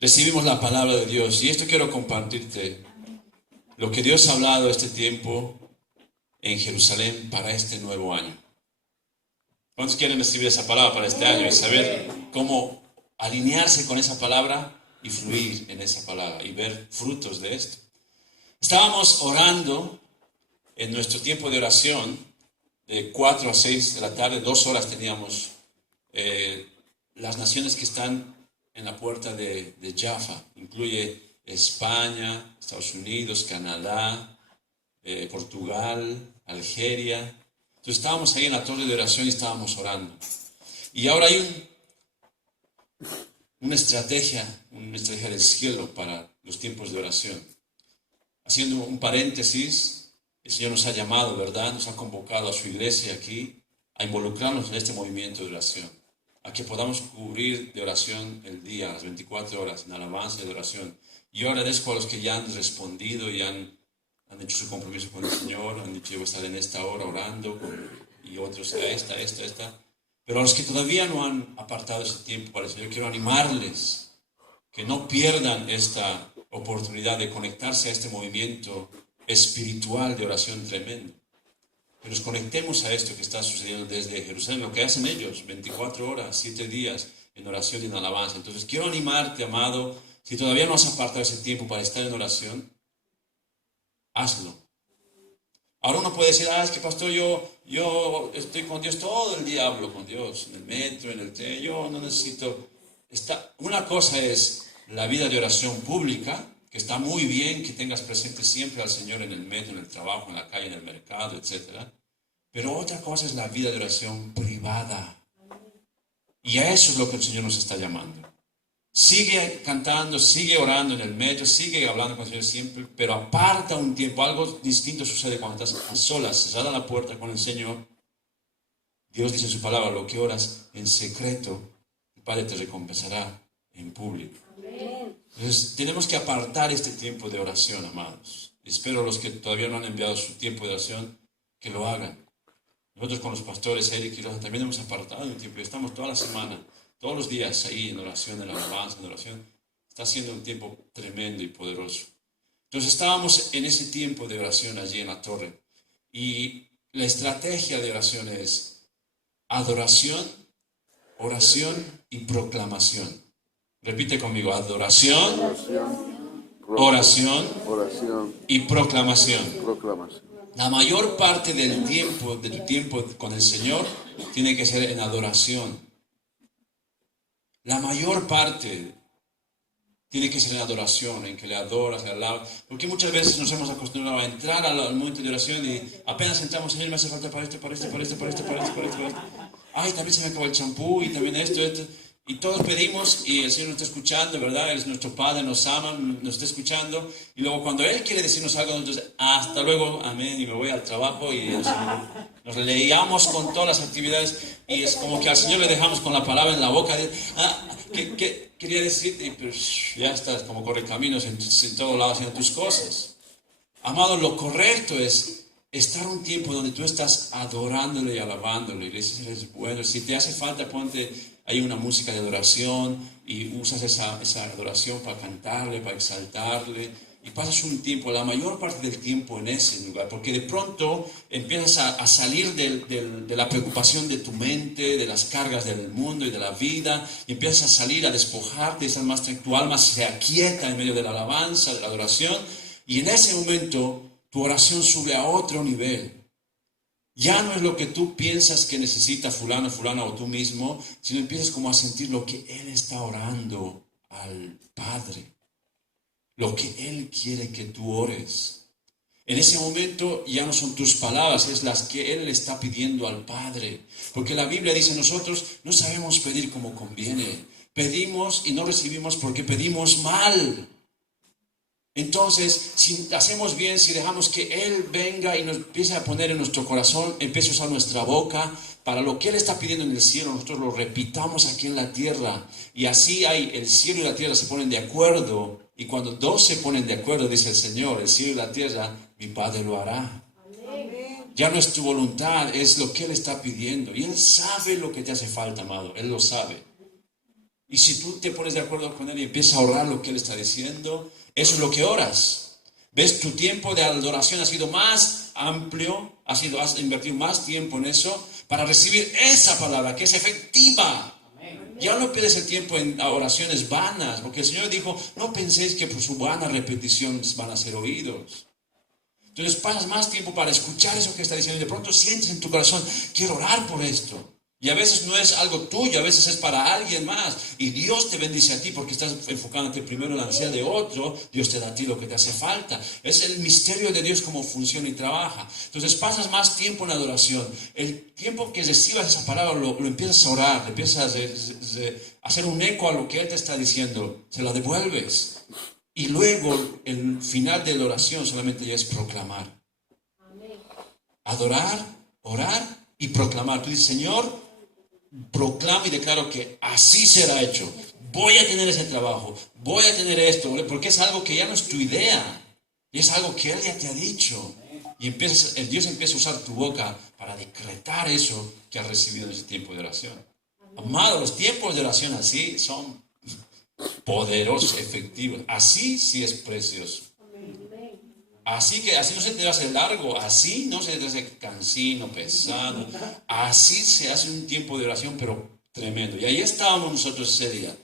Recibimos la palabra de Dios y esto quiero compartirte. Lo que Dios ha hablado este tiempo en Jerusalén para este nuevo año. ¿Cuántos quieren recibir esa palabra para este año y saber cómo alinearse con esa palabra y fluir en esa palabra y ver frutos de esto? Estábamos orando en nuestro tiempo de oración de 4 a 6 de la tarde, 2 horas teníamos las naciones que están en la puerta de Jaffa. Incluye España, Estados Unidos, Canadá, Portugal, Algeria. Entonces estábamos ahí en la torre de oración y estábamos orando. Y ahora hay una estrategia del cielo para los tiempos de oración. Haciendo un paréntesis, el Señor nos ha llamado, ¿verdad? Nos ha convocado a su iglesia aquí a involucrarnos en este movimiento de oración, a que podamos cubrir de oración el día, las 24 horas, en alabanza y de oración. Y yo agradezco a los que ya han respondido y han hecho su compromiso con el Señor, han dicho yo voy a estar en esta hora orando, y otros a esta. Pero a los que todavía no han apartado ese tiempo para el Señor, quiero animarles que no pierdan esta oportunidad de conectarse a este movimiento espiritual de oración tremendo. Que nos conectemos a esto que está sucediendo desde Jerusalén, lo que hacen ellos, 24 horas, 7 días en oración y en alabanza. Entonces quiero animarte, amado, si todavía no has apartado ese tiempo para estar en oración, hazlo. Ahora uno puede decir, es que pastor, yo estoy con Dios todo el día, hablo con Dios, en el metro, en el tren, yo no necesito. Una cosa es la vida de oración pública, que está muy bien que tengas presente siempre al Señor en el metro, en el trabajo, en la calle, en el mercado, etc. Pero otra cosa es la vida de oración privada. Y a eso es lo que el Señor nos está llamando. Sigue cantando, sigue orando en el metro, sigue hablando con el Señor siempre, pero aparta un tiempo. Algo distinto sucede cuando estás a solas, cerrada la puerta con el Señor. Dios dice en su palabra, lo que oras en secreto, el Padre te recompensará en público. Entonces, tenemos que apartar este tiempo de oración, amados. Espero los que todavía no han enviado su tiempo de oración, que lo hagan. Nosotros con los pastores, Eric y Rosa, también hemos apartado un tiempo. Estamos toda la semana, todos los días ahí en oración, en alabanza, en oración. Está siendo un tiempo tremendo y poderoso. Entonces estábamos en ese tiempo de oración allí en la torre. Y la estrategia de oración es adoración, oración y proclamación. Repite conmigo, adoración, oración y proclamación. La mayor parte del tiempo con el Señor tiene que ser en adoración. La mayor parte tiene que ser en adoración, en que le adoras, le alabas. Porque muchas veces nos hemos acostumbrado a entrar al momento de oración y apenas entramos, Señor, me hace falta para esto. Ay, también se me acabó el champú y también esto. Y todos pedimos y el Señor nos está escuchando, ¿verdad? Él es nuestro Padre, nos ama, nos está escuchando. Y luego cuando Él quiere decirnos algo, nosotros, hasta luego, amén, y me voy al trabajo y nos leíamos con todas las actividades y es como que al Señor le dejamos con la palabra en la boca. ¿Qué quería decirte? Y pues ya estás como correcaminos en todos lados haciendo tus cosas. Amado, lo correcto es estar un tiempo donde tú estás adorándole y alabándole. Y le dices, Él es bueno. Si te hace falta, ponte ahí una música de adoración y usas esa adoración para cantarle, para exaltarle. Y pasas un tiempo, la mayor parte del tiempo en ese lugar, porque de pronto empiezas a salir de la preocupación de tu mente, de las cargas del mundo y de la vida, y empiezas a salir a despojarte, estás más tranquilo, tu alma se aquieta en medio de la alabanza, de la adoración, y en ese momento tu oración sube a otro nivel. Ya no es lo que tú piensas que necesita fulano, fulana o tú mismo, sino empiezas como a sentir lo que Él está orando al Padre. Lo que Él quiere que tú ores. En ese momento ya no son tus palabras, es las que Él le está pidiendo al Padre. Porque la Biblia dice, nosotros no sabemos pedir como conviene. Pedimos y no recibimos porque pedimos mal. Entonces, si hacemos bien, si dejamos que Él venga y nos empiece a poner en nuestro corazón, empiece a usar nuestra boca, para lo que Él está pidiendo en el cielo, nosotros lo repitamos aquí en la tierra. Y así el cielo y la tierra se ponen de acuerdo. Y cuando dos se ponen de acuerdo, dice el Señor, el cielo y la tierra, mi Padre lo hará. Amén. Ya no es tu voluntad, es lo que Él está pidiendo. Y Él sabe lo que te hace falta, amado. Él lo sabe. Y si tú te pones de acuerdo con Él y empiezas a orar lo que Él está diciendo, eso es lo que oras. ¿Ves? Tu tiempo de adoración ha sido más amplio, has invertido más tiempo en eso para recibir esa palabra que es efectiva. Ya no pierdes el tiempo en oraciones vanas, porque el Señor dijo, no penséis que por su vana repetición van a ser oídos. Entonces pasas más tiempo para escuchar eso que está diciendo y de pronto sientes en tu corazón, quiero orar por esto. Y a veces no es algo tuyo, a veces es para alguien más. Y Dios te bendice a ti porque estás enfocándote primero en la necesidad de otro. Dios te da a ti lo que te hace falta. Es el misterio de Dios cómo funciona y trabaja. Entonces pasas más tiempo en adoración. El tiempo que recibas esa palabra lo empiezas a orar, le empiezas a hacer un eco a lo que Él te está diciendo. Se lo devuelves. Y luego el final de la oración solamente ya es proclamar. Adorar, orar y proclamar. Tú dices, Señor, proclamo y declaro que así será hecho. Voy a tener ese trabajo, voy a tener esto, porque es algo que ya no es tu idea, es algo que Él ya te ha dicho. Y el Dios empieza a usar tu boca para decretar eso que has recibido en ese tiempo de oración. Amado, los tiempos de oración así son poderosos, efectivos. Así sí es precioso. Así que así no se te hace largo, así no se te hace cansino, pesado. Así se hace un tiempo de oración, pero tremendo. Y ahí estábamos nosotros ese día.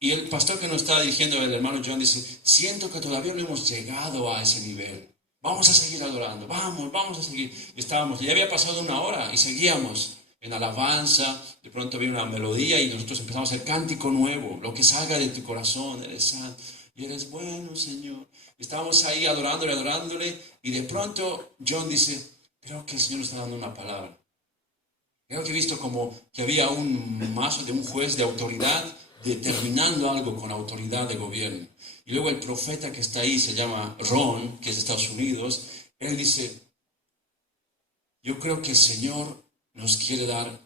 Y el pastor que nos estaba dirigiendo, el hermano John, dice, siento que todavía no hemos llegado a ese nivel. Vamos a seguir adorando, vamos a seguir. Y estábamos, ya había pasado 1 hora y seguíamos en alabanza. De pronto había una melodía y nosotros empezamos el cántico nuevo, lo que salga de tu corazón, eres santo y eres bueno, Señor. Estábamos ahí adorándole, y de pronto John dice, creo que el Señor está dando una palabra. Creo que he visto como que había un mazo de un juez de autoridad determinando algo con autoridad de gobierno. Y luego el profeta que está ahí se llama Ron, que es de Estados Unidos. Él dice, yo creo que el Señor nos quiere dar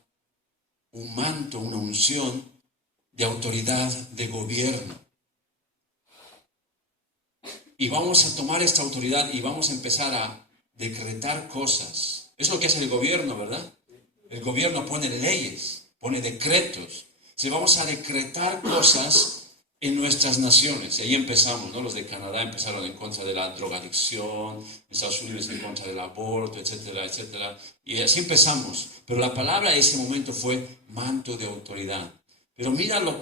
un manto, una unción de autoridad de gobierno. Y vamos a tomar esta autoridad y vamos a empezar a decretar cosas. Es lo que hace el gobierno, ¿verdad? El gobierno pone leyes, pone decretos. Si vamos a decretar cosas en nuestras naciones. Y ahí empezamos, ¿no? Los de Canadá empezaron en contra de la drogadicción, Estados Unidos en contra del aborto, etcétera, etcétera. Y así empezamos. Pero la palabra en ese momento fue manto de autoridad. Pero mira lo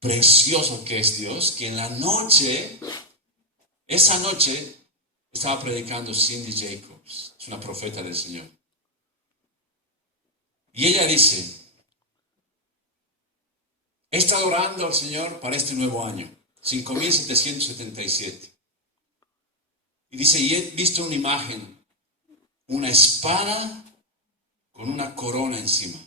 precioso que es Dios, que en la noche... Esa noche estaba predicando Cindy Jacobs, es una profeta del Señor. Y ella dice, he estado orando al Señor para este nuevo año, 5777. Y dice, y he visto una imagen, una espada con una corona encima.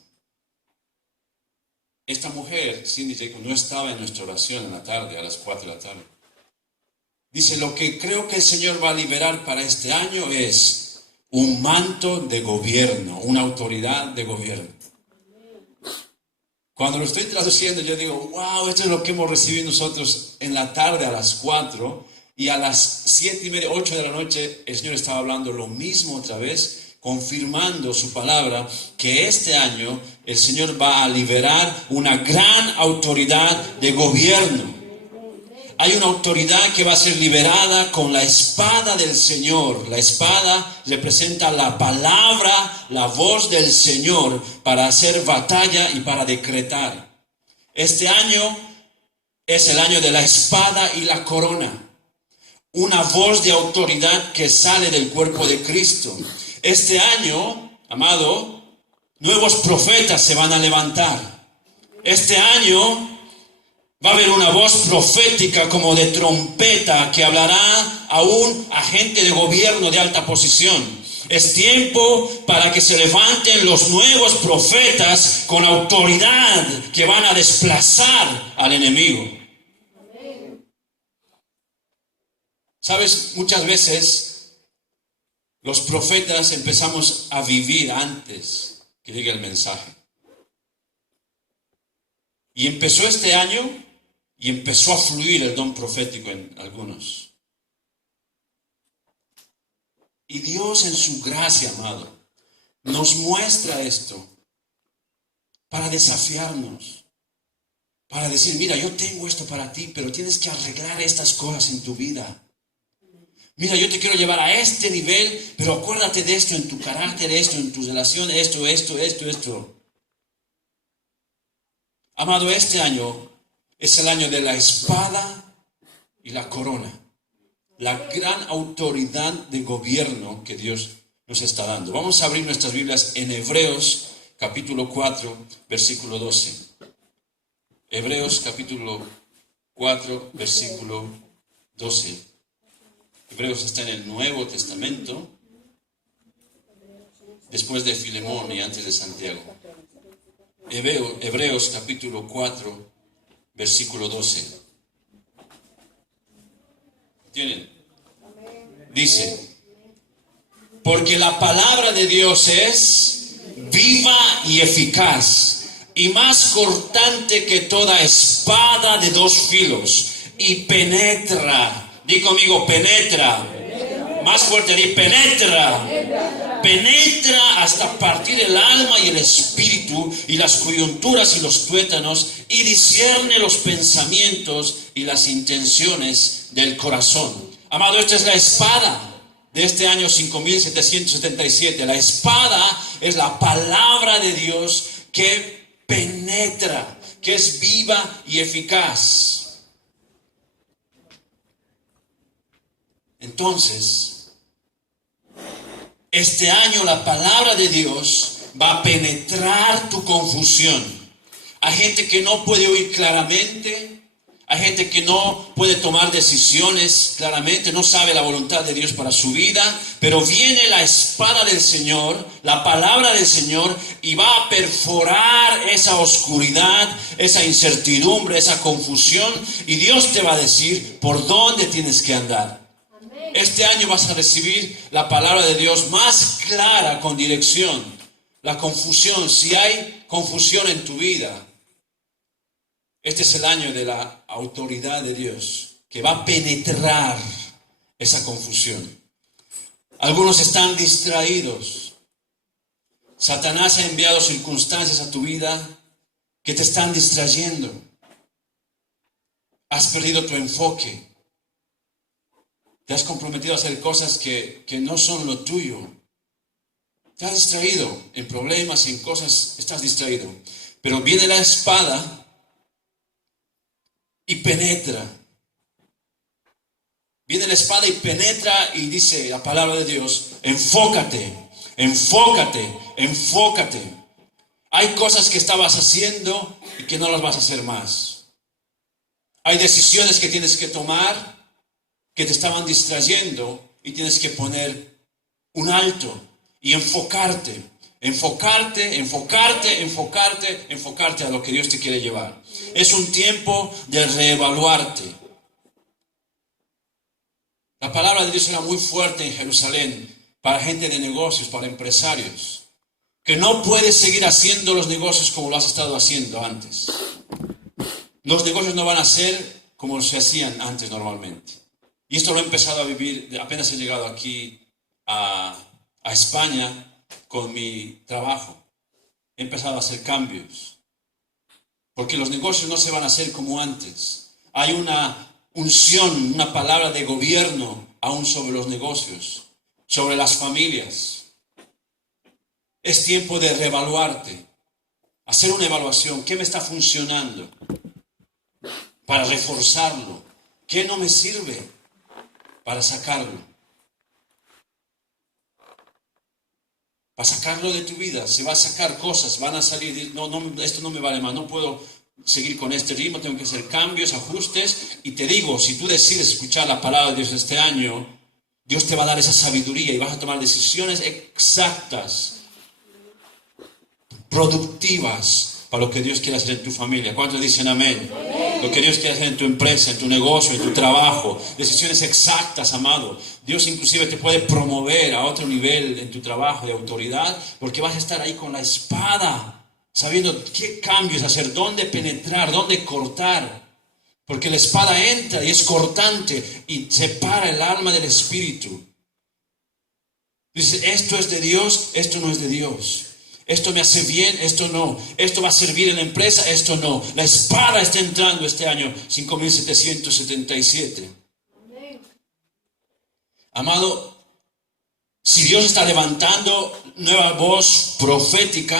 Esta mujer, Cindy Jacobs, no estaba en nuestra oración en la tarde, a las 4 de la tarde. Dice, lo que creo que el Señor va a liberar para este año es un manto de gobierno, una autoridad de gobierno. Cuando lo estoy traduciendo, yo digo, wow, esto es lo que hemos recibido nosotros en la tarde a las 4, y a las 7:30, 8 de la noche, el Señor estaba hablando lo mismo otra vez, confirmando su palabra, que este año el Señor va a liberar una gran autoridad de gobierno. Hay una autoridad que va a ser liberada con la espada del Señor. La espada representa la palabra, la voz del Señor para hacer batalla y para decretar. Este año es el año de la espada y la corona. Una voz de autoridad que sale del cuerpo de Cristo. Este año, amado, nuevos profetas se van a levantar. Este año va a haber una voz profética como de trompeta que hablará a un agente de gobierno de alta posición. Es tiempo para que se levanten los nuevos profetas con autoridad que van a desplazar al enemigo. Sabes, muchas veces los profetas empezamos a vivir antes que llegue el mensaje. Y empezó este año y empezó a fluir el don profético en algunos. Y Dios en su gracia, amado, nos muestra esto para desafiarnos. para decir, mira, yo tengo esto para ti, pero tienes que arreglar estas cosas en tu vida. Mira, yo te quiero llevar a este nivel, pero acuérdate de esto en tu carácter, esto en tus relaciones, esto. Amado, este año es el año de la espada y la corona. La gran autoridad de gobierno que Dios nos está dando. Vamos a abrir nuestras Biblias en Hebreos capítulo 4, versículo 12. Hebreos capítulo 4, versículo 12. Hebreos está en el Nuevo Testamento, después de Filemón y antes de Santiago. Hebreos capítulo 4, versículo 12. ¿Tienen? Dice, porque la palabra de Dios es viva y eficaz, y más cortante que toda espada de dos filos, y penetra, di conmigo, penetra, más fuerte, di penetra hasta partir el alma y el espíritu, y las coyunturas y los tuétanos, y discierne los pensamientos y las intenciones del corazón. Amado, esta es la espada de este año 5777. La espada es la palabra de Dios que penetra, que es viva y eficaz. Entonces, este año la palabra de Dios va a penetrar tu confusión. Hay gente que no puede oír claramente, hay gente que no puede tomar decisiones claramente, no sabe la voluntad de Dios para su vida, pero viene la espada del Señor, la palabra del Señor, y va a perforar esa oscuridad, esa incertidumbre, esa confusión, y Dios te va a decir por dónde tienes que andar. Este año vas a recibir la palabra de Dios más clara, con dirección. La confusión, si hay confusión en tu vida, este es el año de la autoridad de Dios, que va a penetrar esa confusión. Algunos están distraídos. Satanás ha enviado circunstancias a tu vida que te están distrayendo. Has perdido tu enfoque. Te has comprometido a hacer cosas que no son lo tuyo. Te has distraído en problemas, en cosas, estás distraído. Pero viene la espada y penetra. Viene la espada y penetra, y dice la palabra de Dios, enfócate. Hay cosas que estabas haciendo y que no las vas a hacer más. Hay decisiones que tienes que tomar que te estaban distrayendo, y tienes que poner un alto y enfocarte a lo que Dios te quiere llevar. Es un tiempo de reevaluarte. La palabra de Dios era muy fuerte en Jerusalén para gente de negocios, para empresarios, que no puedes seguir haciendo los negocios como lo has estado haciendo antes. Los negocios no van a ser como se hacían antes normalmente. Y esto lo he empezado a vivir, apenas he llegado aquí a España con mi trabajo. He empezado a hacer cambios. Porque los negocios no se van a hacer como antes. Hay una unción, una palabra de gobierno aún sobre los negocios, sobre las familias. Es tiempo de reevaluarte, hacer una evaluación. ¿Qué me está funcionando? Para reforzarlo. ¿Qué no me sirve? Para sacarlo. Para sacarlo de tu vida. Se va a sacar cosas, van a salir. No, esto no me vale más, no puedo seguir con este ritmo, tengo que hacer cambios, ajustes. Y te digo, si tú decides escuchar la palabra de Dios este año, Dios te va a dar esa sabiduría y vas a tomar decisiones exactas, productivas, para lo que Dios quiere hacer en tu familia. ¿Cuántos dicen amén? Lo que Dios quiere hacer en tu empresa, en tu negocio, en tu trabajo. Decisiones exactas, amado. Dios inclusive te puede promover a otro nivel en tu trabajo de autoridad, porque vas a estar ahí con la espada, sabiendo qué cambios hacer, dónde penetrar, dónde cortar. Porque la espada entra y es cortante y separa el alma del espíritu. Dice, esto es de Dios, esto no es de Dios. Esto me hace bien, esto no. Esto va a servir en la empresa, esto no. La espada está entrando este año, 5777. Amado, si Dios está levantando nueva voz profética,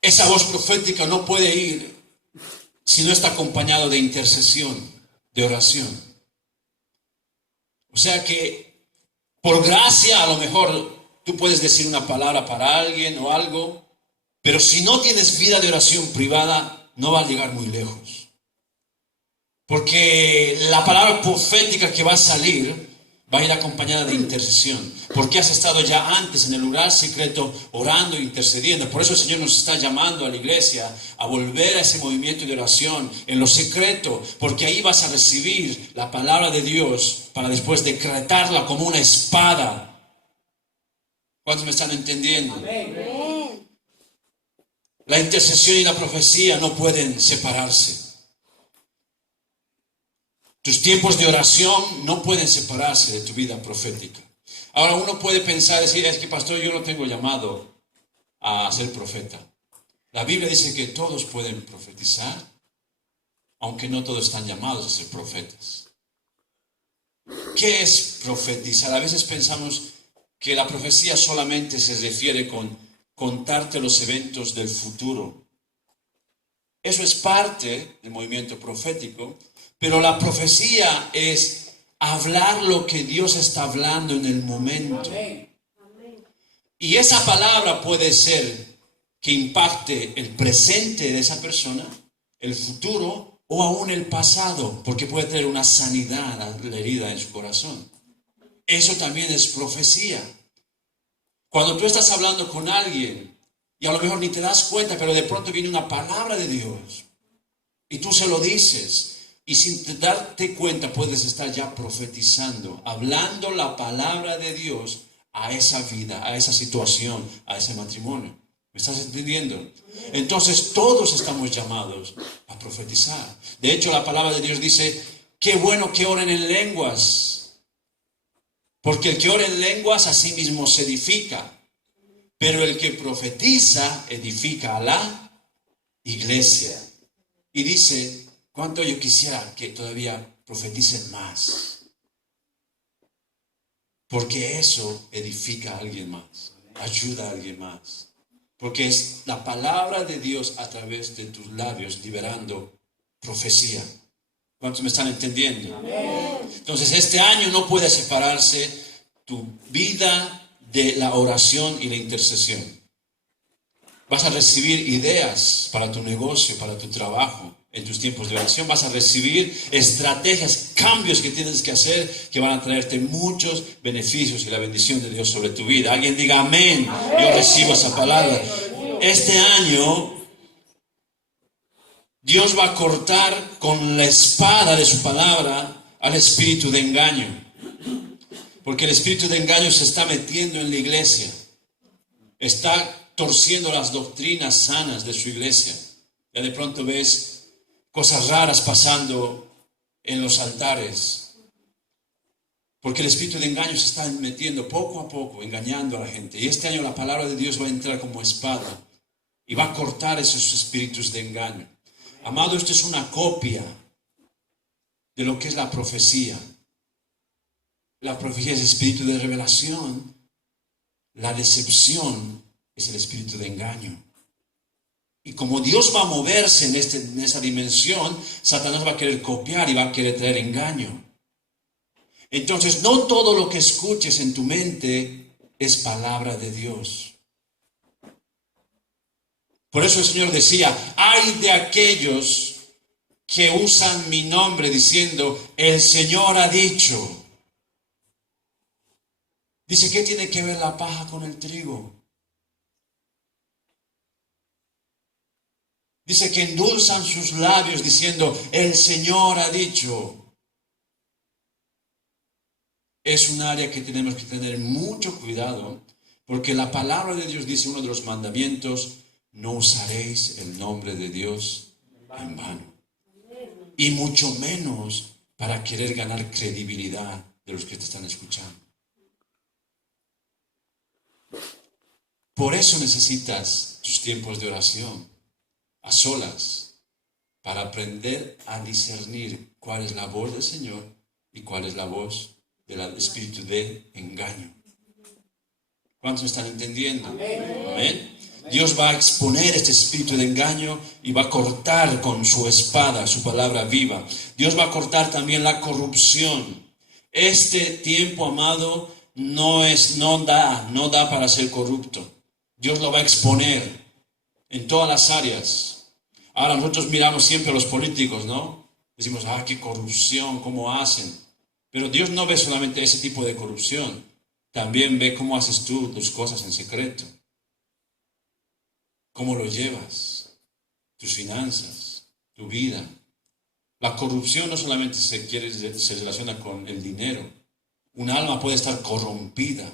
esa voz profética no puede ir si no está acompañado de intercesión, de oración. O sea que por gracia a lo mejor tú puedes decir una palabra para alguien o algo, pero si no tienes vida de oración privada, no va a llegar muy lejos. Porque la palabra profética que va a salir va a ir acompañada de intercesión. Porque has estado ya antes en el lugar secreto orando e intercediendo. Por eso el Señor nos está llamando a la iglesia a volver a ese movimiento de oración en lo secreto. Porque ahí vas a recibir la palabra de Dios para después decretarla como una espada. ¿Cuántos me están entendiendo? Amén. La intercesión y la profecía no pueden separarse. Tus tiempos de oración no pueden separarse de tu vida profética. Ahora uno puede pensar, decir, es que pastor, yo no tengo llamado a ser profeta. La Biblia dice que todos pueden profetizar, aunque no todos están llamados a ser profetas. ¿Qué es profetizar? A veces pensamos que la profecía solamente se refiere con contarte los eventos del futuro. Eso es parte del movimiento profético, pero la profecía es hablar lo que Dios está hablando en el momento. Y esa palabra puede ser que impacte el presente de esa persona, el futuro o aún el pasado, porque puede tener una sanidad a la herida en su corazón. Eso también es profecía. Cuando tú estás hablando con alguien y a lo mejor ni te das cuenta, pero de pronto viene una palabra de Dios y tú se lo dices y sin darte cuenta puedes estar ya profetizando, hablando la palabra de Dios a esa vida, a esa situación, a ese matrimonio. ¿Me estás entendiendo? Entonces todos estamos llamados a profetizar. De hecho, la palabra de Dios dice, qué bueno que oren en lenguas. Porque el que ora en lenguas a sí mismo se edifica, pero el que profetiza edifica a la iglesia. Y dice, ¿cuánto yo quisiera que todavía profeticen más? Porque eso edifica a alguien más, ayuda a alguien más. Porque es la palabra de Dios a través de tus labios liberando profecía. ¿Cuántos me están entendiendo? Amén. Entonces este año no puede separarse tu vida de la oración y la intercesión. Vas a recibir ideas para tu negocio, para tu trabajo, en tus tiempos de oración. Vas a recibir estrategias, cambios que tienes que hacer que van a traerte muchos beneficios y la bendición de Dios sobre tu vida. Alguien diga amén. Amén. Yo recibo esa palabra. Amén. Este año Dios va a cortar con la espada de su palabra al espíritu de engaño. Porque el espíritu de engaño se está metiendo en la iglesia. Está torciendo las doctrinas sanas de su iglesia. Ya de pronto ves cosas raras pasando en los altares. Porque el espíritu de engaño se está metiendo poco a poco, engañando a la gente. Y este año la palabra de Dios va a entrar como espada y va a cortar esos espíritus de engaño. Amado, esto es una copia de lo que es la profecía. La profecía es el espíritu de revelación. La decepción es el espíritu de engaño. Y como Dios va a moverse en esa dimensión, Satanás va a querer copiar y va a querer traer engaño. Entonces, no todo lo que escuches en tu mente es palabra de Dios. Por eso el Señor decía, ay de aquellos que usan mi nombre diciendo, el Señor ha dicho. Dice, ¿qué tiene que ver la paja con el trigo? Dice que endulzan sus labios diciendo, el Señor ha dicho. Es un área que tenemos que tener mucho cuidado, porque la palabra de Dios dice, uno de los mandamientos, no usaréis el nombre de Dios en vano. Y mucho menos para querer ganar credibilidad de los que te están escuchando. Por eso necesitas tus tiempos de oración, a solas, para aprender a discernir cuál es la voz del Señor y cuál es la voz del espíritu de engaño. ¿Cuántos me están entendiendo? Amén. Dios va a exponer este espíritu de engaño y va a cortar con su espada, su palabra viva. Dios va a cortar también la corrupción. Este tiempo, amado, no da para ser corrupto. Dios lo va a exponer en todas las áreas. Ahora nosotros miramos siempre a los políticos, ¿no? Decimos, qué corrupción, cómo hacen. Pero Dios no ve solamente ese tipo de corrupción. También ve cómo haces tú tus cosas en secreto. Cómo lo llevas, tus finanzas, tu vida. La corrupción no solamente se relaciona con el dinero. Un alma puede estar corrompida,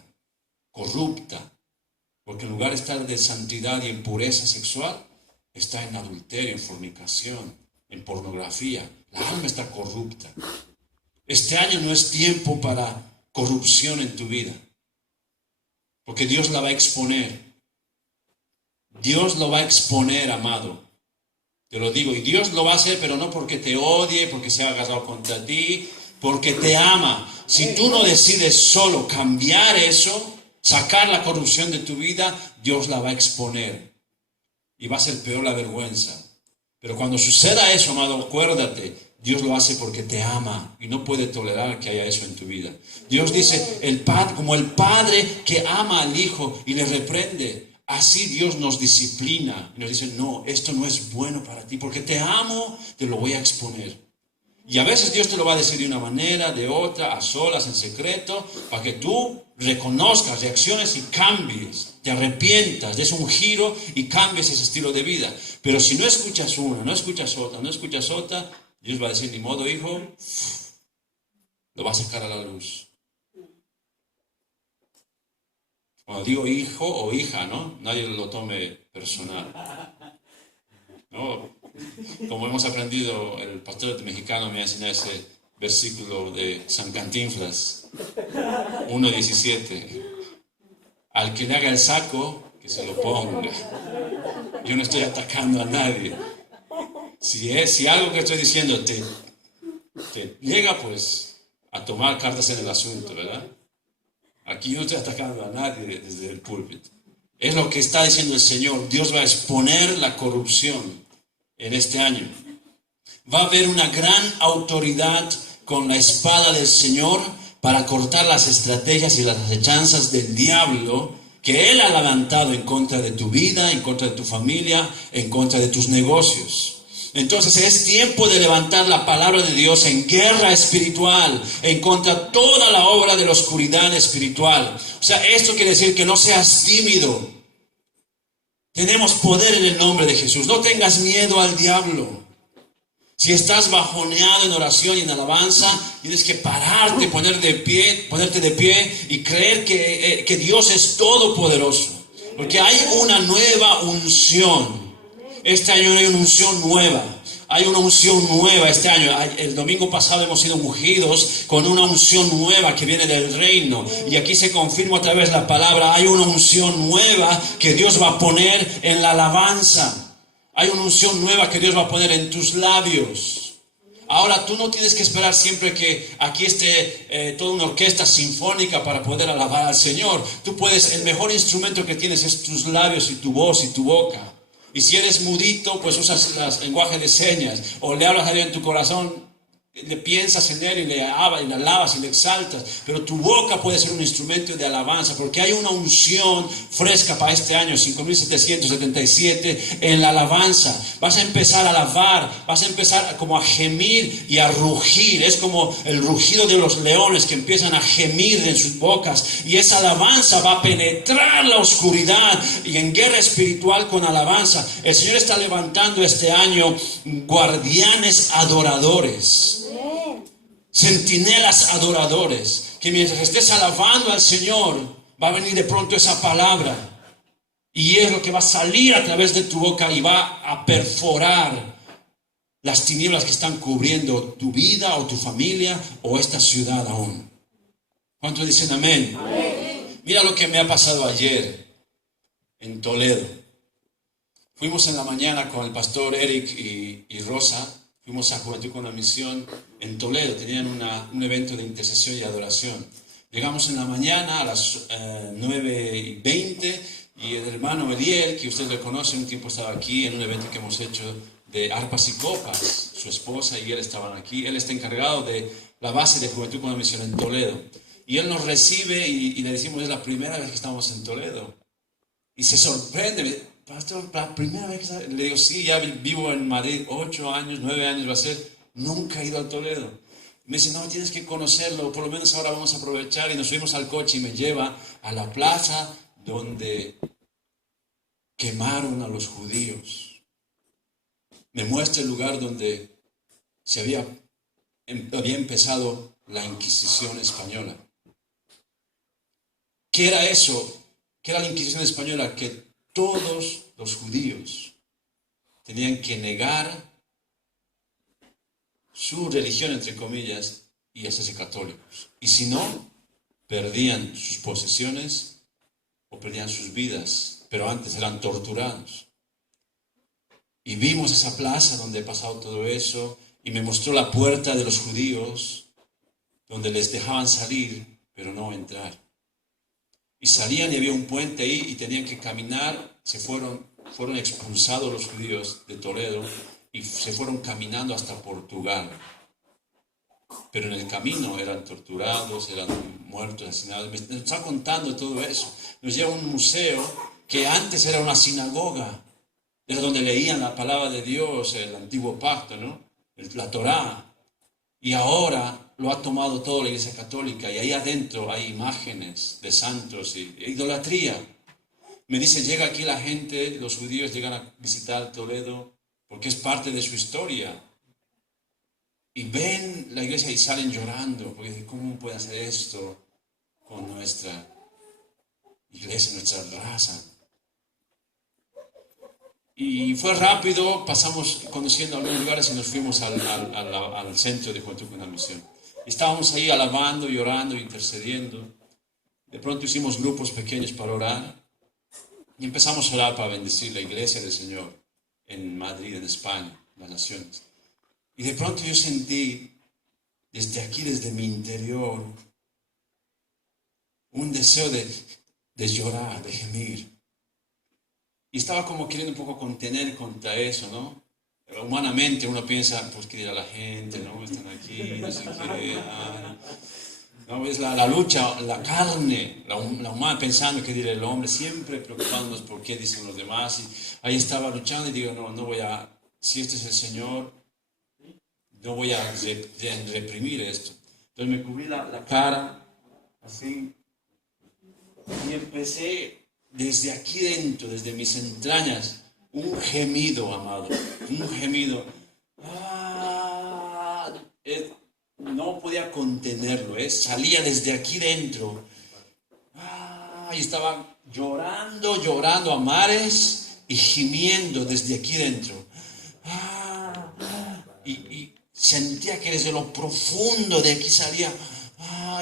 corrupta, porque en lugar de estar de santidad y en pureza sexual, está en adulterio, en fornicación, en pornografía. La alma está corrupta. Este año no es tiempo para corrupción en tu vida, porque Dios la va a exponer. Dios lo va a exponer, amado. Te lo digo, y Dios lo va a hacer, pero no porque te odie, porque se ha agarrado contra ti, porque te ama. Si tú no decides solo cambiar eso, sacar la corrupción de tu vida, Dios la va a exponer. Y va a ser peor la vergüenza. Pero cuando suceda eso, amado, acuérdate, Dios lo hace porque te ama y no puede tolerar que haya eso en tu vida. Dios dice, como el padre que ama al hijo y le reprende, así Dios nos disciplina y nos dice, no, esto no es bueno para ti, porque te amo, te lo voy a exponer. Y a veces Dios te lo va a decir de una manera, de otra, a solas, en secreto, para que tú reconozcas, reacciones y cambies, te arrepientas, des un giro y cambies ese estilo de vida. Pero si no escuchas una, no escuchas otra, Dios va a decir, ni modo, hijo, lo va a sacar a la luz. Cuando digo hijo o hija, ¿no? Nadie lo tome personal. ¿No? Como hemos aprendido, el pastor mexicano me ha enseñado ese versículo de San Cantinflas, 1:17. Al que le haga el saco, que se lo ponga. Yo no estoy atacando a nadie. Si algo que estoy diciendo te llega, pues, a tomar cartas en el asunto, ¿verdad? Aquí no estoy atacando a nadie desde el púlpito. Es lo que está diciendo el Señor. Dios va a exponer la corrupción en este año. Va a haber una gran autoridad con la espada del Señor para cortar las estrategias y las acechanzas del diablo que Él ha levantado en contra de tu vida, en contra de tu familia, en contra de tus negocios. Entonces es tiempo de levantar la palabra de Dios en guerra espiritual, en contra de toda la obra de la oscuridad espiritual. O sea, esto quiere decir que no seas tímido. Tenemos poder en el nombre de Jesús. No tengas miedo al diablo. Si estás bajoneado en oración y en alabanza, tienes que pararte, ponerte de pie y creer que Dios es todopoderoso. Porque hay una nueva unción. Este año hay una unción nueva. Hay una unción nueva este año. El domingo pasado hemos sido ungidos con una unción nueva que viene del reino. Y aquí se confirma otra vez la palabra. Hay una unción nueva que Dios va a poner en la alabanza. Hay una unción nueva que Dios va a poner en tus labios. Ahora tú no tienes que esperar siempre que aquí esté toda una orquesta sinfónica para poder alabar al Señor. Tú puedes, el mejor instrumento que tienes es tus labios y tu voz y tu boca. Y si eres mudito, pues usas el lenguaje de señas. O le hablas a Dios en tu corazón, le piensas en Él y le alabas y le exaltas. Pero tu boca puede ser un instrumento de alabanza, porque hay una unción fresca para este año, 5777, en la alabanza. Vas a empezar a alabar, vas a empezar como a gemir y a rugir. Es como el rugido de los leones que empiezan a gemir en sus bocas. Y esa alabanza va a penetrar la oscuridad, y en guerra espiritual con alabanza. El Señor está levantando este año guardianes adoradores. Centinelas adoradores, que mientras estés alabando al Señor, va a venir de pronto esa palabra, y es lo que va a salir a través de tu boca y va a perforar las tinieblas que están cubriendo tu vida o tu familia o esta ciudad aún. ¿Cuántos dicen amén? Amén. Mira lo que me ha pasado ayer. en Toledo. Fuimos en la mañana con el pastor Eric y Rosa, fuimos a Juventud con la Misión en Toledo, tenían un evento de intercesión y adoración. Llegamos en la mañana a las 9:20 y el hermano Eliel, que ustedes lo conocen, un tiempo estaba aquí en un evento que hemos hecho de arpas y copas, su esposa y él estaban aquí. Él está encargado de la base de Juventud con la Misión en Toledo. Y él nos recibe y le decimos, es la primera vez que estamos en Toledo. Y se sorprende, pastor, la primera vez que le digo, sí, ya vivo en Madrid 8 años, 9 años va a ser, nunca he ido a Toledo. Me dice, no, tienes que conocerlo, por lo menos ahora vamos a aprovechar. Y nos subimos al coche y me lleva a la plaza donde quemaron a los judíos. Me muestra el lugar donde había empezado la Inquisición española. ¿Qué era eso? ¿Qué era la Inquisición española? Que todos los judíos tenían que negar su religión, entre comillas, y hacerse católicos. Y si no, perdían sus posesiones o perdían sus vidas, pero antes eran torturados. Y vimos esa plaza donde he pasado todo eso, y me mostró la puerta de los judíos, donde les dejaban salir, pero no entrar. Y salían y había un puente ahí y tenían que caminar, fueron expulsados los judíos de Toledo y se fueron caminando hasta Portugal. Pero en el camino eran torturados, eran muertos, asesinados. Me está contando todo eso. Nos lleva a un museo que antes era una sinagoga. Era donde leían la palabra de Dios, el antiguo pacto, ¿no? La Torá. Y ahora lo ha tomado toda la Iglesia Católica y ahí adentro hay imágenes de santos y idolatría. Me dice, llega aquí la gente, los judíos llegan a visitar Toledo porque es parte de su historia. Y ven la iglesia y salen llorando porque dicen, ¿cómo puede hacer esto con nuestra iglesia, nuestra raza? Y fue rápido, pasamos conociendo algunos lugares y nos fuimos al centro de Juventud con la Misión. Estábamos ahí alabando, llorando, intercediendo. De pronto hicimos grupos pequeños para orar y empezamos a orar para bendecir la iglesia del Señor en Madrid, en España, en las naciones. Y de pronto yo sentí desde aquí, desde mi interior, un deseo de llorar, de gemir. Y estaba como queriendo un poco contener contra eso, ¿no? Pero humanamente uno piensa, pues qué dirá la gente, ¿no? Están aquí, no sé qué. No, es la lucha, la carne, la humana pensando qué dirá el hombre, siempre preocupándonos por qué dicen los demás. Y ahí estaba luchando y digo, no voy a, si este es el Señor, no voy a reprimir esto. Entonces me cubrí la cara, así, y empecé desde aquí dentro, desde mis entrañas, un gemido, amado, un gemido. No podía contenerlo, salía desde aquí dentro. Y estaba llorando a mares y gimiendo desde aquí dentro. Y sentía que desde lo profundo de aquí salía.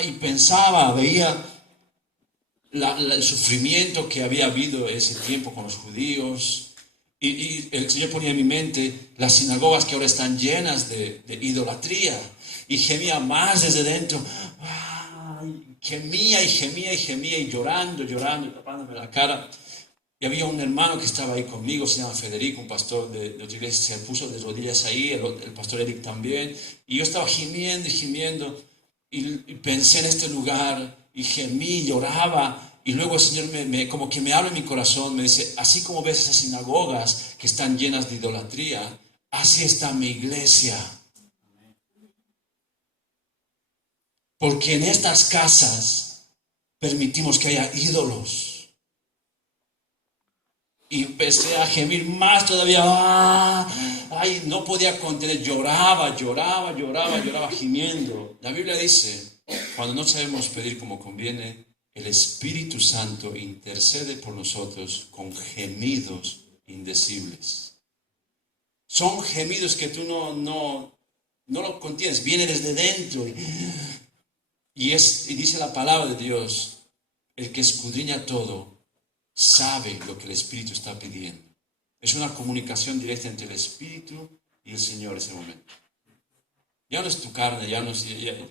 Y pensaba, veía el sufrimiento que había habido ese tiempo con los judíos. Y el Señor ponía en mi mente las sinagogas que ahora están llenas de idolatría. Y gemía más desde dentro. Gemía y llorando, tapándome la cara. Y había un hermano que estaba ahí conmigo, se llama Federico, un pastor de otra iglesia, se puso de rodillas ahí, el pastor Eric también. Y yo estaba gimiendo. Y pensé en este lugar y gemí, lloraba. Y luego el Señor como que me habla en mi corazón, me dice, así como ves esas sinagogas que están llenas de idolatría, así está mi iglesia. Porque en estas casas permitimos que haya ídolos. Y empecé a gemir más todavía. No podía contener, lloraba, gimiendo. La Biblia dice, cuando no sabemos pedir como conviene, el Espíritu Santo intercede por nosotros con gemidos indecibles. Son gemidos que tú no lo contienes, viene desde dentro. Y dice la palabra de Dios, el que escudriña todo sabe lo que el Espíritu está pidiendo. Es una comunicación directa entre el Espíritu y el Señor en ese momento. Ya no es tu carne,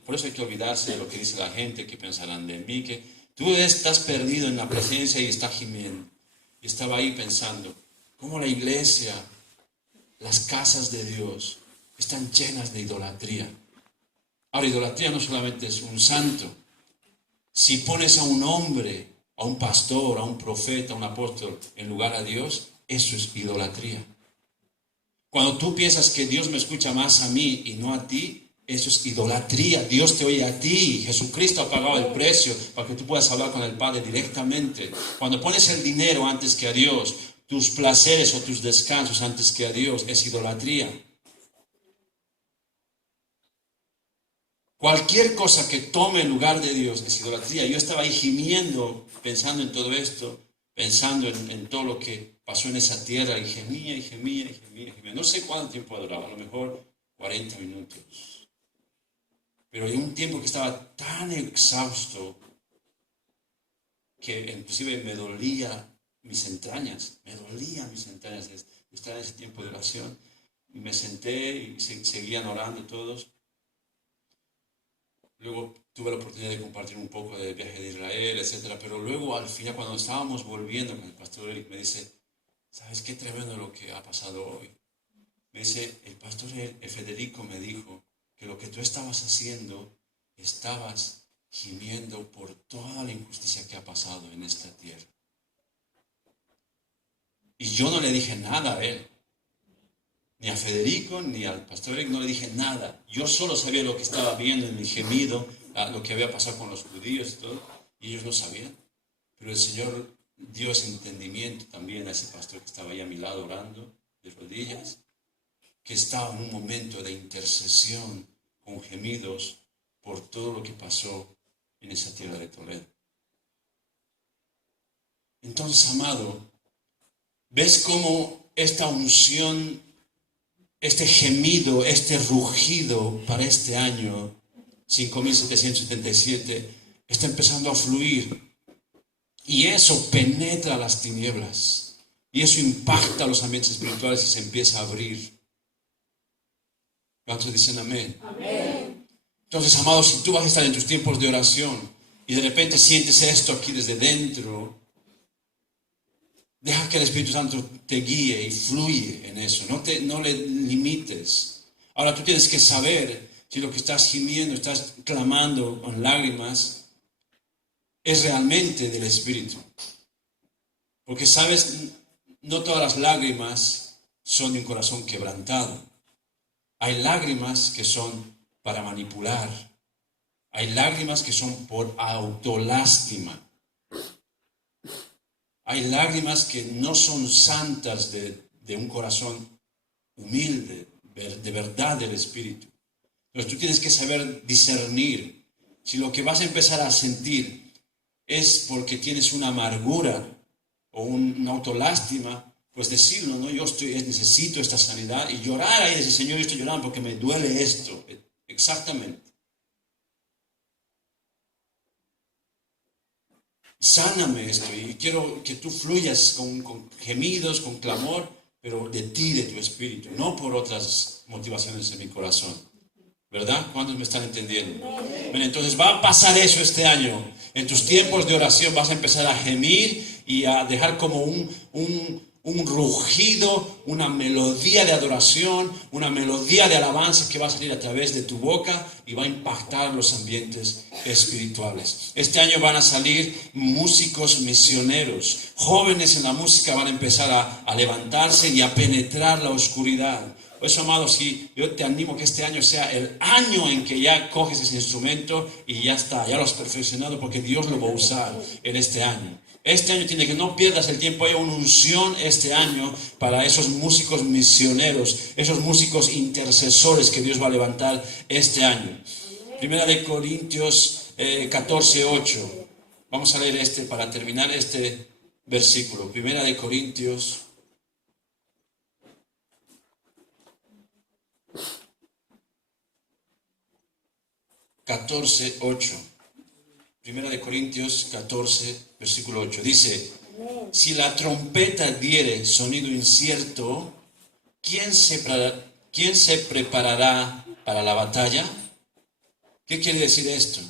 por eso hay que olvidarse de lo que dice la gente, que pensarán de mí, que tú estás perdido en la presencia y estás gimiendo. Y estaba ahí pensando, cómo la iglesia, las casas de Dios, están llenas de idolatría. Ahora, idolatría no solamente es un santo. Si pones a un hombre, a un pastor, a un profeta, a un apóstol, en lugar a Dios, eso es idolatría. Cuando tú piensas que Dios me escucha más a mí y no a ti, eso es idolatría. Dios te oye a ti. Jesucristo ha pagado el precio para que tú puedas hablar con el Padre directamente. Cuando pones el dinero antes que a Dios, tus placeres o tus descansos antes que a Dios, es idolatría. Cualquier cosa que tome el lugar de Dios es idolatría. Yo estaba ahí gimiendo, pensando en todo esto, pensando en todo lo que pasó en esa tierra, y gemía, y gemía, y gemía, y gemía. No sé cuánto tiempo duraba, a lo mejor 40 minutos. Pero en un tiempo que estaba tan exhausto que inclusive me dolía mis entrañas de estar en ese tiempo de oración. Y me senté y seguían orando todos. Luego tuve la oportunidad de compartir un poco del viaje de Israel, etc. Pero luego al final, cuando estábamos volviendo con el pastor Eric, me dice, ¿sabes qué tremendo lo que ha pasado hoy? Me dice, el pastor Federico me dijo que lo que tú estabas haciendo, estabas gimiendo por toda la injusticia que ha pasado en esta tierra. Y yo no le dije nada a él. Ni a Federico, ni al pastor Eric, no le dije nada. Yo solo sabía lo que estaba viendo en mi gemido, lo que había pasado con los judíos y todo, y ellos no sabían. Pero el Señor dio ese entendimiento también a ese pastor que estaba ahí a mi lado orando, de rodillas, que estaba en un momento de intercesión con gemidos por todo lo que pasó en esa tierra de Toledo. Entonces, amado, ¿ves cómo esta unción, este gemido, este rugido para este año 5777 está empezando a fluir? Y eso penetra las tinieblas. Y eso impacta los ambientes espirituales y se empieza a abrir. ¿Cuántos dicen amén? Amén. Entonces, amados, si tú vas a estar en tus tiempos de oración y de repente sientes esto aquí desde dentro, deja que el Espíritu Santo te guíe y fluye en eso. No le limites. Ahora tú tienes que saber si lo que estás gimiendo, estás clamando con lágrimas, es realmente del Espíritu. Porque sabes, no todas las lágrimas son de un corazón quebrantado. Hay lágrimas que son para manipular. Hay lágrimas que son por autolástima. Hay lágrimas que no son santas de un corazón humilde, de verdad del Espíritu. Entonces tú tienes que saber discernir si lo que vas a empezar a sentir es porque tienes una amargura o una autolástima, pues decirlo, ¿no? Necesito esta sanidad y llorar ahí, decir, Señor, yo estoy llorando porque me duele esto. Exactamente. Sáname esto y quiero que tú fluyas con gemidos, con clamor, pero de ti, de tu espíritu, no por otras motivaciones en mi corazón. ¿Verdad? ¿Cuántos me están entendiendo? Bueno, entonces va a pasar eso este año. En tus tiempos de oración vas a empezar a gemir y a dejar como un rugido, una melodía de adoración, una melodía de alabanza que va a salir a través de tu boca y va a impactar los ambientes espirituales. Este año van a salir músicos misioneros. Jóvenes en la música van a empezar a levantarse y a penetrar la oscuridad. Por eso, amados, sí, yo te animo que este año sea el año en que ya coges ese instrumento y ya está, ya lo has perfeccionado porque Dios lo va a usar en este año. Este año tiene que no pierdas el tiempo, hay una unción este año para esos músicos misioneros, esos músicos intercesores que Dios va a levantar este año. Primera de Corintios 14:8. Vamos a leer para terminar este versículo. Primera de Corintios 14:8. Primera de Corintios 14, versículo 8. Dice, Si la trompeta diere sonido incierto, ¿quién se preparará para la batalla? ¿Qué quiere decir esto?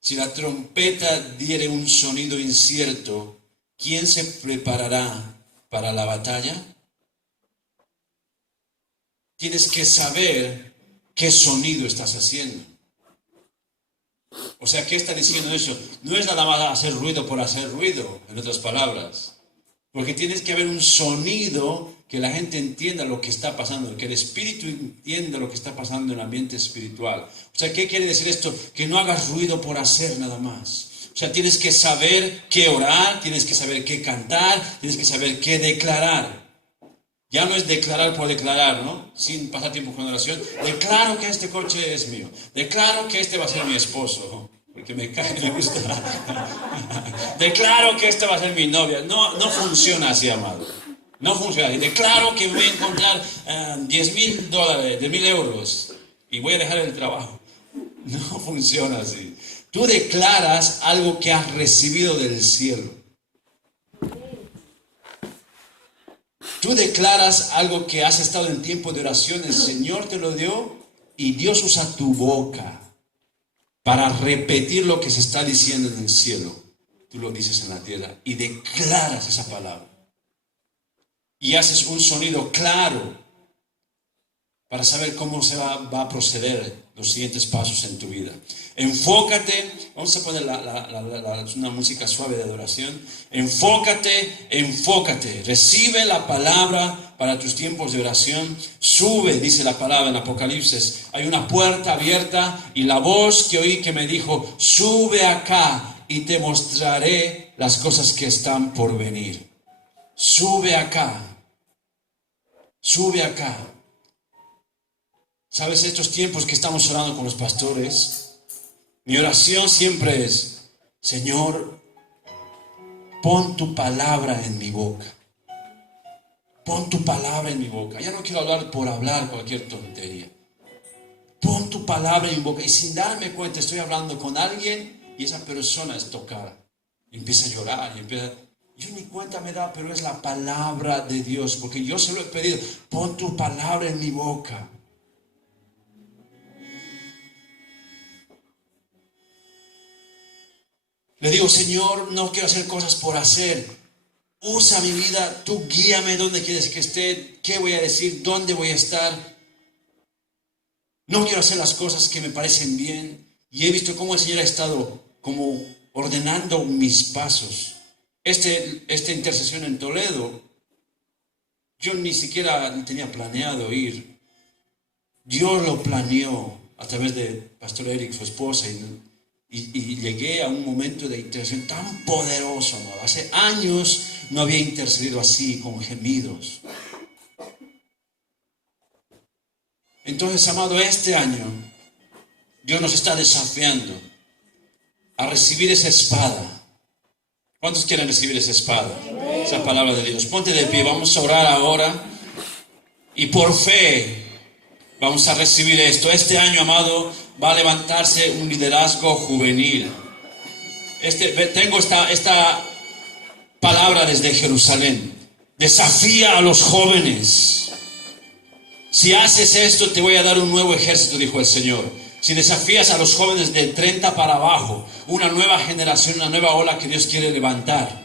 Si la trompeta diere un sonido incierto, ¿quién se preparará para la batalla? Tienes que saber qué sonido estás haciendo. O sea, ¿qué está diciendo eso? No es nada más hacer ruido por hacer ruido, en otras palabras. Porque tienes que haber un sonido que la gente entienda lo que está pasando, que el espíritu entienda lo que está pasando en el ambiente espiritual. O sea, ¿qué quiere decir esto? Que no hagas ruido por hacer nada más. O sea, tienes que saber qué orar, tienes que saber qué cantar, tienes que saber qué declarar. Ya no es declarar por declarar, ¿no? Sin pasar tiempo con oración. Declaro que este coche es mío. Declaro que este va a ser mi esposo. Porque me cae, me gusta. Declaro que esta va a ser mi novia. No funciona así, amado. No funciona así. Declaro que voy a encontrar $10,000, $10,000 euros. Y voy a dejar el trabajo. No funciona así. Tú declaras algo que has recibido del cielo. Tú declaras algo que has estado en tiempo de oración, el Señor te lo dio y Dios usa tu boca para repetir lo que se está diciendo en el cielo. Tú lo dices en la tierra y declaras esa palabra. Y haces un sonido claro para saber cómo se va a proceder los siguientes pasos en tu vida. Enfócate, vamos a poner una música suave de adoración. Enfócate, recibe la palabra para tus tiempos de oración. Sube, dice la palabra en Apocalipsis. Hay una puerta abierta y la voz que oí que me dijo, sube acá y te mostraré las cosas que están por venir. Sube acá. ¿Sabes? Estos tiempos que estamos orando con los pastores, mi oración siempre es, Señor, pon tu palabra en mi boca. Pon tu palabra en mi boca. Ya no quiero hablar por hablar cualquier tontería. Pon tu palabra en mi boca. Y sin darme cuenta estoy hablando con alguien y esa persona es tocada. Y empieza a llorar yo ni cuenta me da, pero es la palabra de Dios. Porque yo se lo he pedido. Pon tu palabra en mi boca. Le digo, Señor, no quiero hacer cosas por hacer. Usa mi vida, tú guíame donde quieres que esté, qué voy a decir, dónde voy a estar. No quiero hacer las cosas que me parecen bien. Y he visto cómo el Señor ha estado como ordenando mis pasos. Esta intercesión en Toledo, yo ni siquiera tenía planeado ir. Dios lo planeó a través de Pastor Eric, su esposa, y llegué a un momento de intercesión tan poderoso, amado. Hace años no había intercedido así, con gemidos. Entonces, amado, este año Dios nos está desafiando a recibir esa espada. ¿Cuántos quieren recibir esa espada? Esa palabra de Dios. Ponte de pie, vamos a orar ahora y por fe vamos a recibir esto. Este año, amado, va a levantarse un liderazgo juvenil. Tengo esta palabra desde Jerusalén. Desafía a los jóvenes. Si haces esto, te voy a dar un nuevo ejército, dijo el Señor. Si desafías a los jóvenes de 30 para abajo, una nueva generación, una nueva ola que Dios quiere levantar.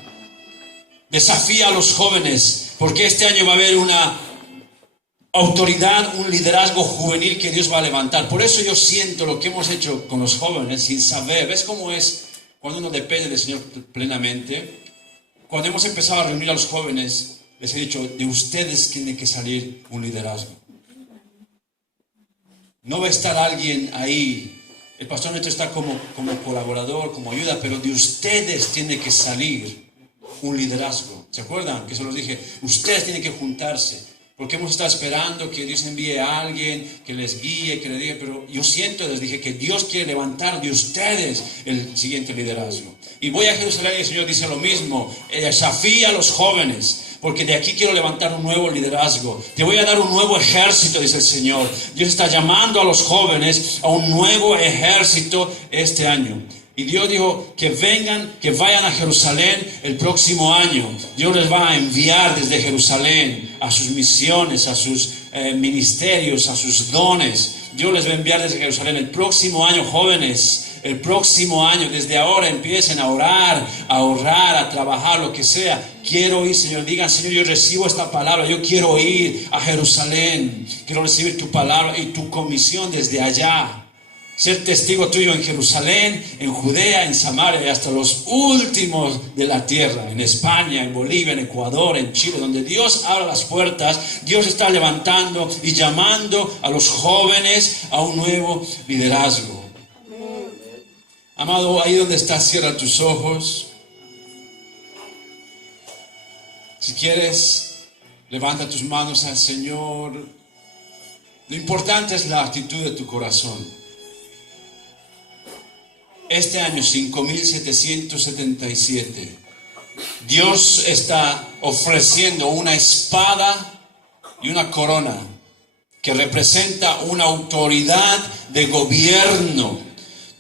Desafía a los jóvenes, porque este año va a haber una autoridad, un liderazgo juvenil que Dios va a levantar. Por eso yo siento lo que hemos hecho con los jóvenes sin saber. ¿Ves cómo es cuando uno depende del Señor plenamente? Cuando hemos empezado a reunir a los jóvenes, les he dicho, de ustedes tiene que salir un liderazgo. No va a estar alguien ahí. El pastor nuestro está como colaborador, como ayuda, pero de ustedes tiene que salir un liderazgo. ¿Se acuerdan? Que se los dije. Ustedes tienen que juntarse. Porque hemos estado esperando que Dios envíe a alguien, que les guíe, que les diga, pero yo siento, les dije, que Dios quiere levantar de ustedes el siguiente liderazgo. Y voy a Jerusalén y el Señor dice lo mismo, desafía a los jóvenes, porque de aquí quiero levantar un nuevo liderazgo. Te voy a dar un nuevo ejército, dice el Señor. Dios está llamando a los jóvenes a un nuevo ejército este año. Y Dios dijo que vengan, que vayan a Jerusalén el próximo año. Dios les va a enviar desde Jerusalén a sus misiones, a sus ministerios, a sus dones. Dios les va a enviar desde Jerusalén el próximo año, jóvenes. El próximo año, desde ahora empiecen a orar, a ahorrar, a trabajar, lo que sea. Quiero ir, Señor. Digan, Señor, yo recibo esta palabra. Yo quiero ir a Jerusalén. Quiero recibir tu palabra y tu comisión desde allá. Ser testigo tuyo en Jerusalén, en Judea, en Samaria y hasta los últimos de la tierra. En España, en Bolivia, en Ecuador, en Chile. Donde Dios abre las puertas, Dios está levantando y llamando a los jóvenes a un nuevo liderazgo. Amado, ahí donde estás, cierra tus ojos. Si quieres, levanta tus manos al Señor. Lo importante es la actitud de tu corazón. Este año 5777, Dios está ofreciendo una espada y una corona que representa una autoridad de gobierno.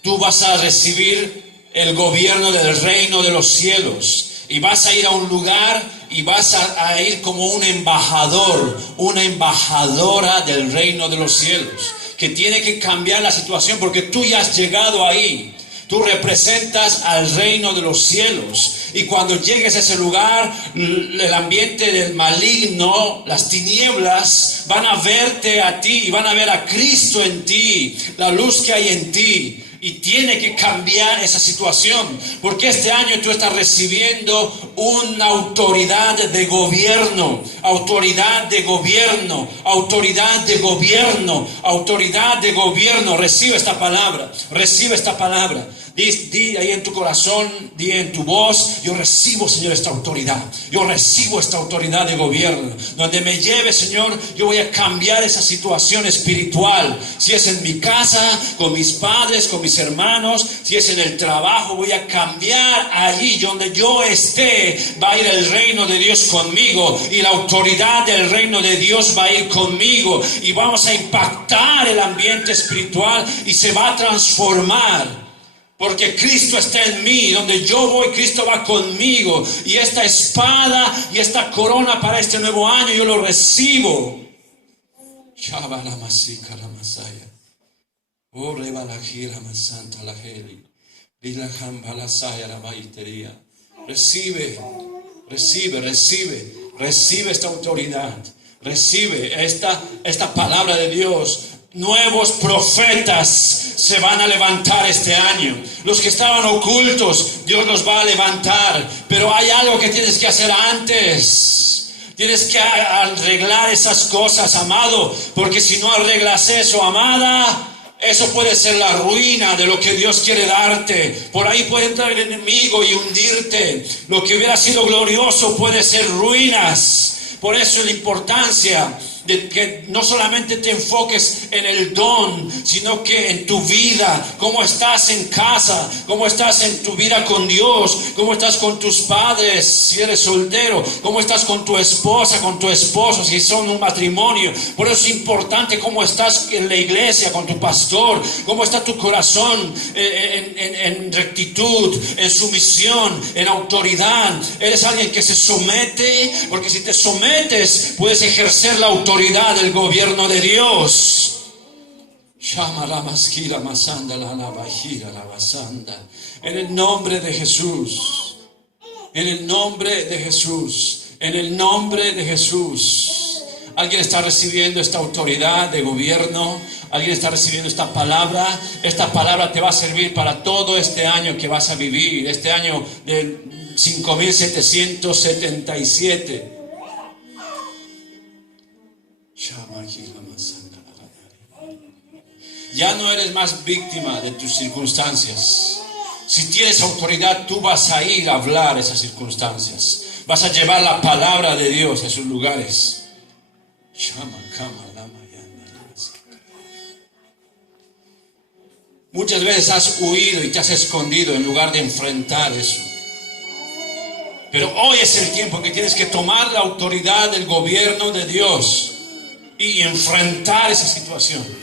Tú vas a recibir el gobierno del reino de los cielos y vas a ir a un lugar y vas a ir como un embajador, una embajadora del reino de los cielos, que tiene que cambiar la situación porque tú ya has llegado ahí. Tú representas al reino de los cielos. Y cuando llegues a ese lugar, el ambiente del maligno, las tinieblas, van a verte a ti y van a ver a Cristo en ti, la luz que hay en ti. Y tiene que cambiar esa situación, porque este año tú estás recibiendo una autoridad de gobierno, autoridad de gobierno, autoridad de gobierno, autoridad de gobierno. Recibe esta palabra, recibe esta palabra. Di ahí en tu corazón, di en tu voz: yo recibo, Señor, esta autoridad. Yo recibo esta autoridad de gobierno. Donde me lleve, Señor, yo voy a cambiar esa situación espiritual. Si es en mi casa, con mis padres, con mis hermanos, si es en el trabajo, voy a cambiar allí donde yo esté. Va a ir el reino de Dios conmigo y la autoridad del reino de Dios va a ir conmigo y vamos a impactar el ambiente espiritual y se va a transformar. Porque Cristo está en mí, donde yo voy, Cristo va conmigo. Y esta espada y esta corona para este nuevo año yo lo recibo. Recibe, recibe, recibe, recibe esta autoridad. Recibe esta palabra de Dios. Nuevos profetas se van a levantar este año. Los que estaban ocultos, Dios los va a levantar. Pero hay algo que tienes que hacer antes. Tienes que arreglar esas cosas, amado. Porque si no arreglas eso, amada, eso puede ser la ruina de lo que Dios quiere darte. Por ahí puede entrar el enemigo y hundirte. Lo que hubiera sido glorioso puede ser ruinas. Por eso es la importancia de que no solamente te enfoques en el don, sino que en tu vida, cómo estás en casa, cómo estás en tu vida con Dios, cómo estás con tus padres, si eres soltero, cómo estás con tu esposa, con tu esposo, si son un matrimonio. Por eso es importante cómo estás en la iglesia, con tu pastor, cómo está tu corazón en rectitud, en sumisión, en autoridad. Eres alguien que se somete, porque si te sometes, puedes ejercer la autoridad del gobierno de Dios. En el nombre de Jesús, en el nombre de Jesús, en el nombre de Jesús. Alguien está recibiendo esta autoridad de gobierno. Alguien está recibiendo esta palabra. Esta palabra te va a servir para todo este año que vas a vivir, este año del 5777. Ya no eres más víctima de tus circunstancias. Si tienes autoridad, tú vas a ir a hablar esas circunstancias. Vas a llevar la palabra de Dios a esos lugares. Muchas veces has huido y te has escondido en lugar de enfrentar eso. Pero hoy es el tiempo que tienes que tomar la autoridad del gobierno de Dios y enfrentar esa situación.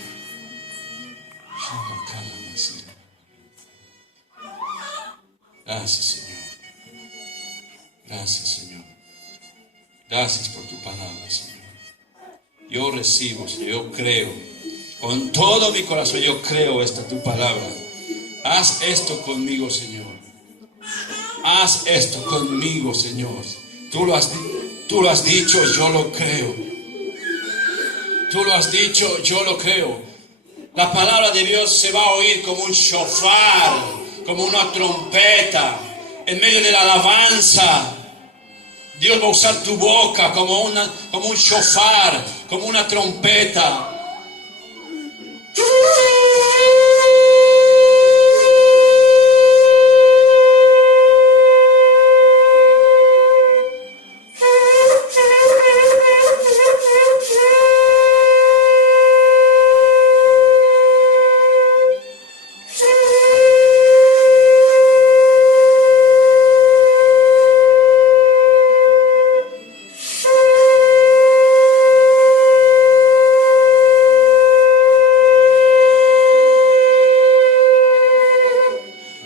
Gracias, Señor. Gracias, Señor. Gracias por tu palabra, Señor. Yo recibo, Señor, yo creo. Con todo mi corazón yo creo esta tu palabra. Haz esto conmigo, Señor. Haz esto conmigo, Señor. Tú lo has dicho, yo lo creo. Tú lo has dicho, yo lo creo. La palabra de Dios se va a oír como un shofar, como una trompeta, en medio de la alabanza. Dios va a usar tu boca como un shofar, como una trompeta.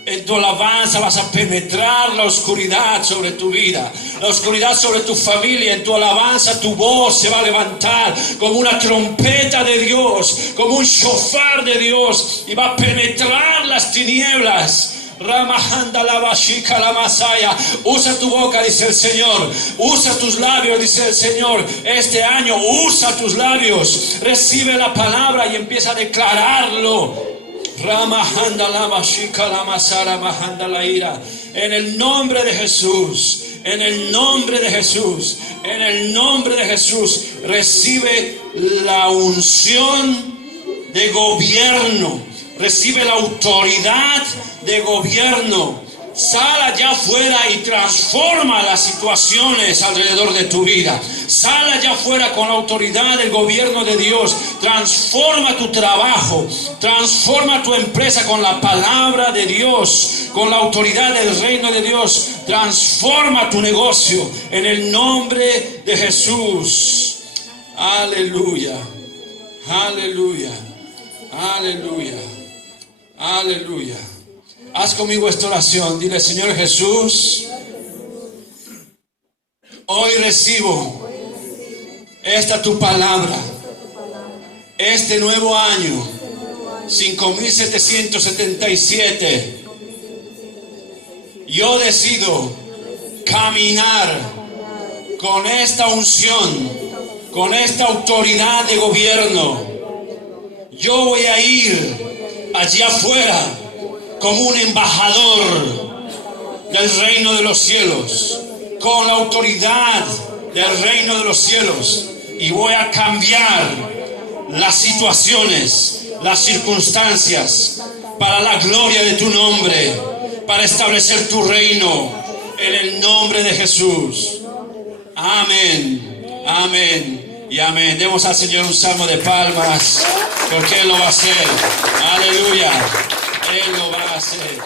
En tu alabanza vas a penetrar la oscuridad sobre tu vida, la oscuridad sobre tu familia. En tu alabanza tu voz se va a levantar como una trompeta de Dios, como un shofar de Dios, y va a penetrar las tinieblas. Ramahanda la bashika la masaya. Usa tu boca, dice el Señor. Usa tus labios, dice el Señor. Este año usa tus labios. Recibe la palabra y empieza a declararlo. Ramahanda la bashika la masara mahanda la ira. En el nombre de Jesús. En el nombre de Jesús. En el nombre de Jesús. Recibe la unción de gobierno. Recibe la autoridad de gobierno. Sal allá afuera y transforma las situaciones alrededor de tu vida. Sal allá afuera con la autoridad del gobierno de Dios. Transforma tu trabajo. Transforma tu empresa con la palabra de Dios. Con la autoridad del reino de Dios. Transforma tu negocio en el nombre de Jesús. Aleluya. Aleluya. Aleluya. Aleluya. Haz conmigo esta oración. Dile: Señor Jesús, hoy recibo esta tu palabra. Este nuevo año 5777, yo decido caminar con esta unción, con esta autoridad de gobierno. Yo voy a ir allá afuera como un embajador del reino de los cielos, con la autoridad del reino de los cielos, y voy a cambiar las situaciones, las circunstancias, para la gloria de tu nombre, para establecer tu reino, en el nombre de Jesús. Amén, amén y amén. Demos al Señor un salmo de palmas, porque Él lo va a hacer. Aleluya. Él lo va a hacer.